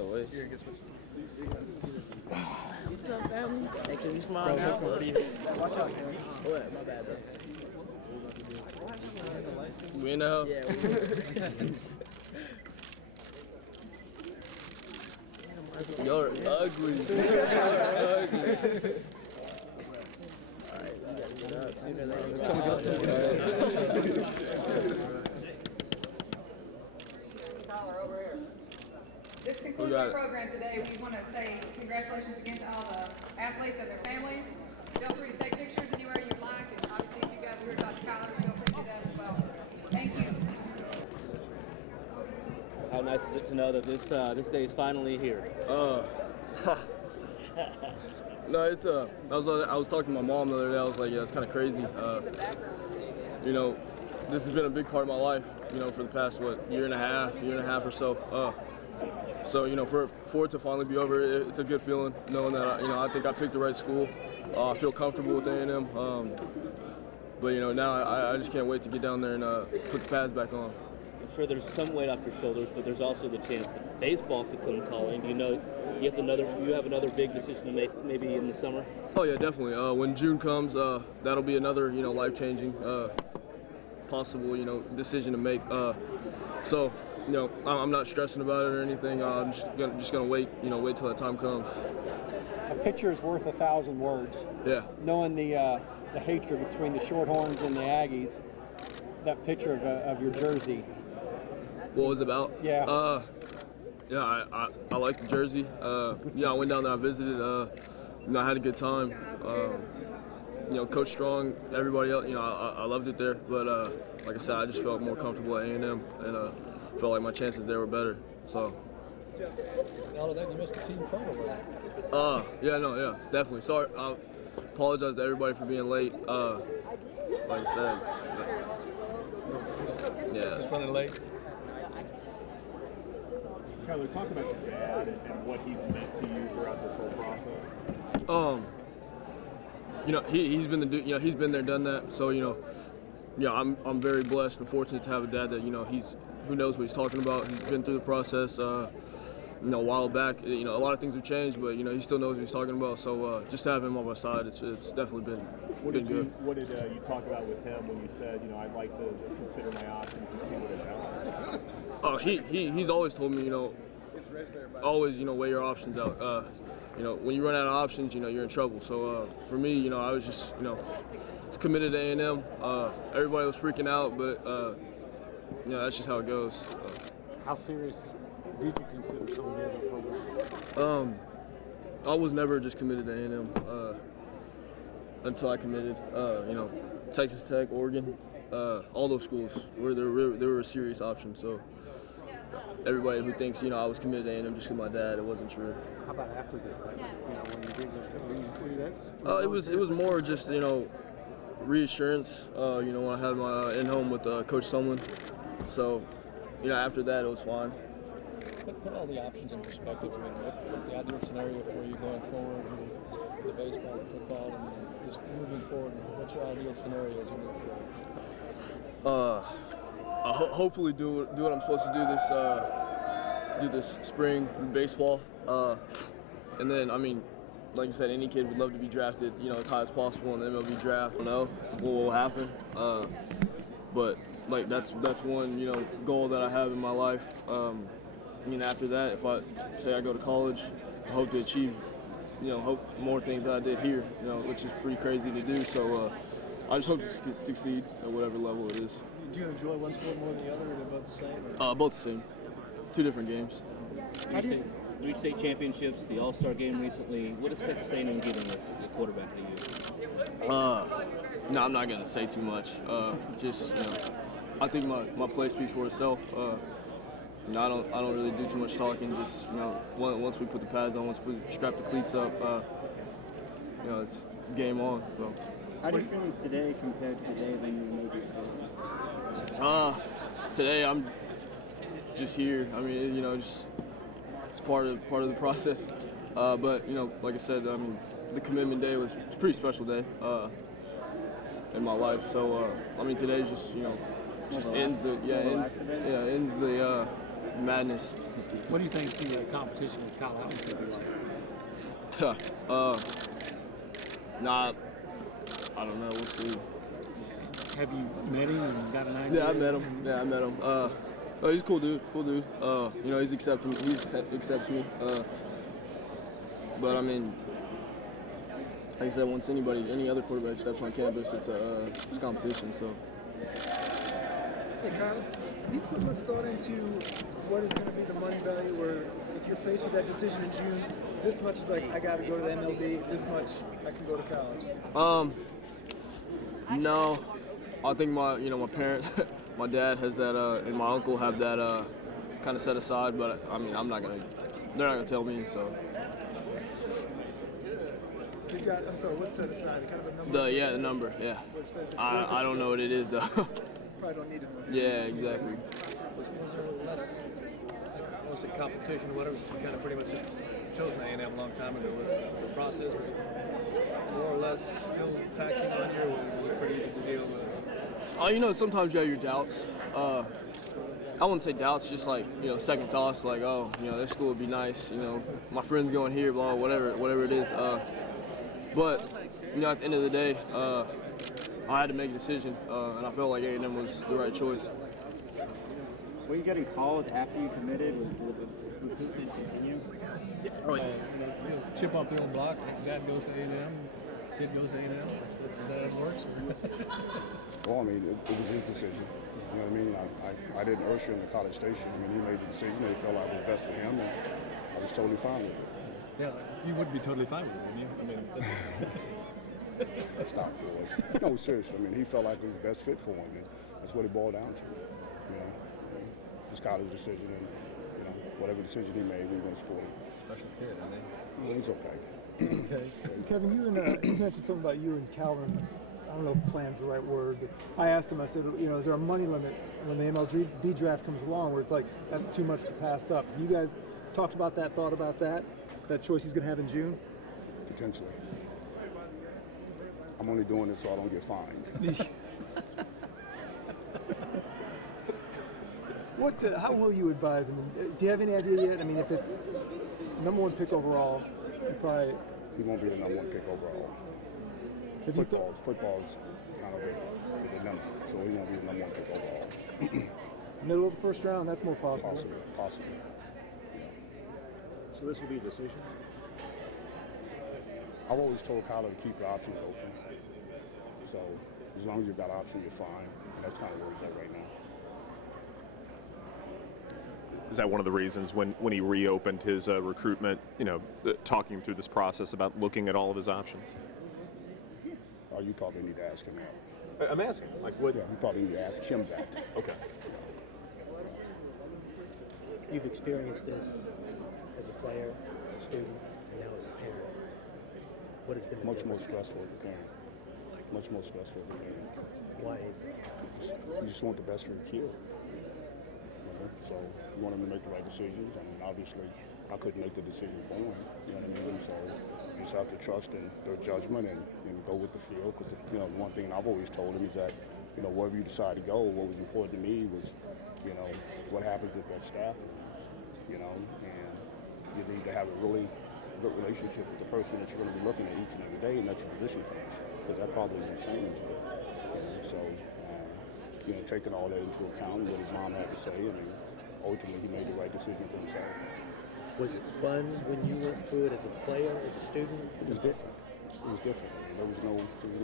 No way. What's up, family? Hey, can you smile now? Watch out, Karen. What? My bad, though. We know. Yeah, You're ugly. You're ugly. Alright, you gotta get up sooner than later. Tyler, over here. This concludes our program today. We want to say congratulations again to all the athletes and their families. Feel free to take pictures anywhere you like, and obviously if you guys are here to talk to Kyler, feel free to do that as well. Thank you. How nice is it to know that this day is finally here? No, it's I was talking to my mom the other day. I was like, yeah, it's kind of crazy. You know, this has been a big part of my life. You know, for the past year and a half or so. So you know, for it to finally be over, it's a good feeling knowing that I think I picked the right school. I feel comfortable with A&M. But you know, now I just can't wait to get down there and put the pads back on. I'm sure there's some weight off your shoulders, but there's also the chance that baseball could come calling. You know, you have another big decision to make maybe in the summer. Oh yeah, definitely. When June comes, that'll be another life-changing possible decision to make. So you know, I'm not stressing about it or anything. I'm just gonna wait till that time comes. A picture is worth 1,000 words. Yeah. Knowing the hatred between the Shorthorns and the Aggies, that picture of your jersey. What was it about? Yeah. Yeah, I like the jersey. I went down there, I visited. I had a good time. Coach Strong, everybody else. I loved it there. But like I said, I just felt more comfortable at A&M, and felt like my chances there were better. So. All of that, you missed the team photo, right? Yeah, definitely. Sorry. I apologize to everybody for being late. Like I said. Yeah. Just running late. Tyler, talk about your dad and what he's meant to you throughout this whole process. He's been he's been there, done that. So I'm very blessed and fortunate to have a dad that who knows what he's talking about. He's been through the process. A while back, a lot of things have changed, but he still knows what he's talking about. So just to have him on my side, it's definitely been good. What did you talk about with him when you said, I'd like to consider my options and see what it happens? Oh, he's always told me, always weigh your options out. When you run out of options, you're in trouble. So for me, I was just committed to A&M. Everybody was freaking out, but that's just how it goes. How serious did you consider some of the other programs? I was never just committed to A&M until I committed. Texas Tech, Oregon, all those schools were they were a serious option. So everybody who thinks I was committed to A&M just because my dad, it wasn't true. How about after that? When you did this, it was more just reassurance. When I had my in-home with Coach Sumlin. So after that it was fine. Put all the options in perspective. I mean, what's the ideal scenario for you going forward with the baseball and football and just moving forward? What's your ideal scenario as you move forward? Hopefully do what I'm supposed to do this spring in baseball. And then, like I said, any kid would love to be drafted, as high as possible in the MLB draft. I don't know what will happen. But that's one, goal that I have in my life. After that, if I say I go to college, I hope to achieve, hope more things than I did here, which is pretty crazy to do. So I just hope to succeed at whatever level it is. Do you enjoy one sport more than the other, or they're both the same? Both the same. Two different games. Three state championships, the All-Star game recently. What is Texas A&M giving us the quarterback of the year? No, I'm not gonna say too much. I think my play speaks for itself. I don't really do too much talking. Just once we put the pads on, once we strap the cleats up, it's game on. So. How do you feel today compared to the day when you made your decisions? Today I'm just here. It's part of the process. But like I said, the commitment day was a pretty special day in my life. So today just ends the madness. What do you think the competition with Kyle Allen could be like? Nah, I don't know. We'll see. Have you met him and got an idea? Yeah, I met him. Oh, he's a cool dude. You know, he accepts me. But I mean, like I said, once any other quarterback steps on campus, it's competition. So. Hey, Kyle, have you put much thought into what is going to be the money value, or if you're faced with that decision in June, this much is like, I got to go to the MLB, this much I can go to college? No. I think my parents, my dad has that, and my uncle have that kind of set aside. But I mean, they're not gonna tell me. So. You got, I'm sorry, what's set aside? Kind of a number? The number, yeah. Which says it's I don't know what it is though. Probably don't need it. Yeah, exactly. Was there less, I won't say competition or whatever, since you kind of pretty much had chosen A&M a long time ago with the process? Was it more or less still taxing on you, or was it pretty easy to deal with? You know, sometimes you have your doubts. I wouldn't say doubts, just like, you know, second thoughts, like, oh, you know, this school would be nice, you know, my friend's going here, blah, whatever it is. But, you know, at the end of the day, I had to make a decision, and I felt like A&M was the right choice. Were you getting calls after you committed? Was the recruitment continue? Oh, yeah. Chip off the old block, dad goes to A&M, kid goes to A&M. Is that how it works? Well, I mean, it was his decision. You know what I mean? I didn't urge him to College Station. I mean, he made the decision that he felt like was best for him, and I was totally fine with it. Yeah, you would be totally fine with it, wouldn't you? I mean, Stop, boys. No, seriously. I mean, he felt like it was the best fit for him, and that's what it boiled down to. You know, it's college decision, and you know, whatever decision he made, we were going to support him. special kid, I mean. Well, he's okay. Okay. Kevin, you mentioned something about you and Calvin. I don't know if plan's the right word, but I asked him, I said, you know, is there a money limit when the MLB draft comes along where it's like, that's too much to pass up? You guys talked about that, thought about that choice he's going to have in June? Potentially. I'm only doing this so I don't get fined. How will you advise him? Do you have any idea yet? I mean, if it's #1 pick overall, you probably... He won't be the #1 pick overall. Football's kind of the number, so he won't be the #1 pick overall. Middle of the first round, that's more possible. Possibly. So this will be a decision? I've always told Kyler to keep your options open. So as long as you've got options, you're fine. And that's kind of where he's at right now. Is that one of the reasons when he reopened his recruitment, you know, talking through this process about looking at all of his options? Oh, you probably need to ask him that. I'm asking, like what? Yeah, you probably need to ask him that. Okay. You've experienced this as a player, as a student, and now as a parent. What has been the Much more difference? stressful as a parent. Much more stressful as a parent. Why is it? You just want the best for your kid. You know? So you want him to make the right decisions. I mean, obviously, I couldn't make the decision for him. You know what I mean? So you just have to trust in their judgment and go with the feel. Because, you know, one thing I've always told him is that, you know, wherever you decide to go, what was important to me was, you know, what happens with that staff. You know, and you need to have a really good relationship with the person that you're going to be looking at each and every day, and that's your position coach, because that probably won't change. You know, so, you know, taking all that into account, what his mom had to say, I mean, ultimately he made the right decision for himself. Was it fun when you went through it as a player, as a student? It was different. It was different. I mean, there was no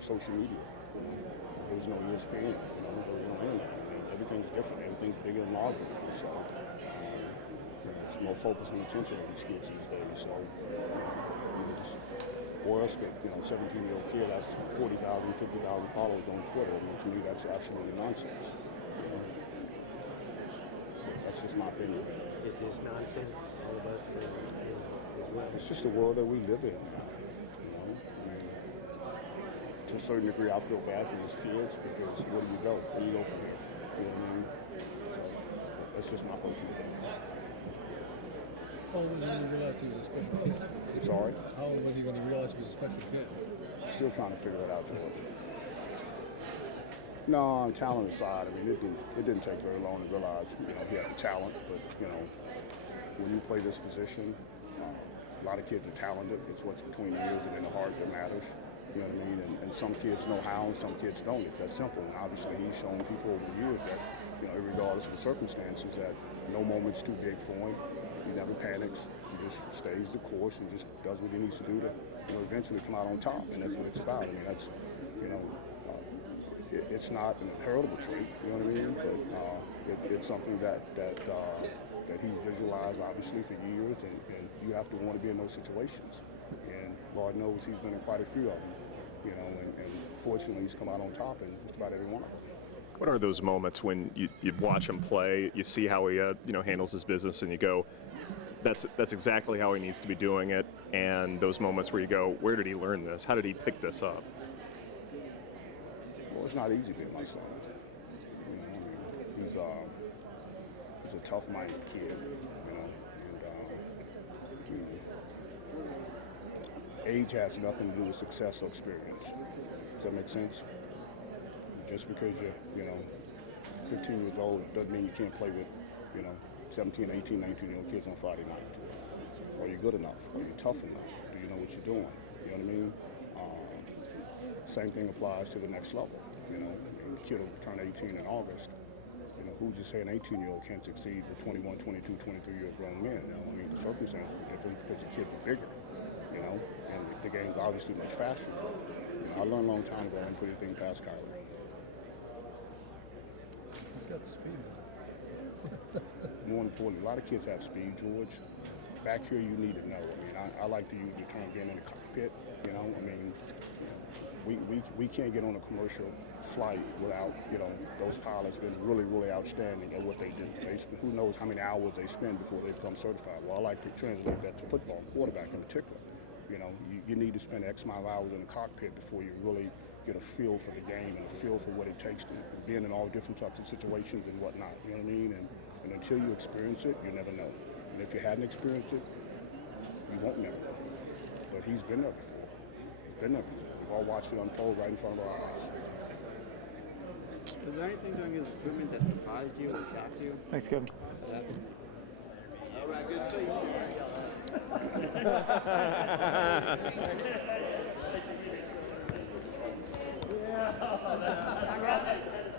social media. You know? There was no ESPN. You know, there was no internet. I mean, everything's different. Everything's bigger and larger. So. It's more focus and attention on these kids these days. So, you know, just, or else, you know, 17-year-old kid has 40,000, 50,000 followers on Twitter. I mean, to me, that's absolutely nonsense. You know? That's just my opinion. Is this nonsense? All of us as well? It's just the world that we live in. You know, I mean, to a certain degree, I feel bad for these kids because where do you go? Where do you go from here? You know what I mean? So that's just my personal opinion. How old was he when he realized he was a special kid? I'm sorry? How old was he when he realized he was a special kid? Still trying to figure it out, George. No, talent aside, I mean, it didn't take very long to realize, he had the talent. But, when you play this position, a lot of kids are talented. It's what's between the ears and in the heart that matters. You know what I mean? And some kids know how, and some kids don't. It's that simple. And obviously, he's shown people over the years that, regardless of the circumstances, that no moment's too big for him. He never panics. He just stays the course and just does what he needs to do to, eventually come out on top. And that's what it's about. I mean, that's, it's not an inheritable trait. You know what I mean? But it's something that he's visualized obviously for years, and you have to want to be in those situations. And Lord knows he's been in quite a few of them. And fortunately he's come out on top in just about every one of them. What are those moments when you watch him play, you see how he handles his business, and you go, that's exactly how he needs to be doing it? And those moments where you go, where did he learn this? How did he pick this up? Well, it's not easy being my son. He's a tough-minded kid, age has nothing to do with success or experience. Does that make sense? Just because you're, 15 years old doesn't mean you can't play with, 17, 18, 19-year-old kids on Friday night. Are you good enough? Are you tough enough? Do you know what you're doing? You know what I mean? Same thing applies to the next level. A kid will turn 18 in August. Who's to say an 18-year-old can't succeed with 21, 22, 23-year-old grown men? I mean, the circumstances are different because the kids are bigger, and the game's obviously much faster. But, I learned a long time ago I didn't put anything past Kyrie. He's got speed. More importantly, a lot of kids have speed, George. Back here, you need to know. I mean, I like to use the term being in the cockpit. I mean, we can't get on a commercial flight without, those pilots being really, really outstanding at what they do. Who knows how many hours they spend before they become certified. Well, I like to translate that to football, quarterback in particular. You need to spend X amount of hours in the cockpit before you really get a feel for the game and a feel for what it takes to be in all different types of situations and whatnot. You know what I mean? And until you experience it, you never know. And if you hadn't experienced it, you won't never know. But he's been there before. He's been there before. We've all watched it unfold right in front of our eyes. Was there anything during his recruitment that surprised you or shocked you? Thanks, Kevin. All right, good to see you. I got it.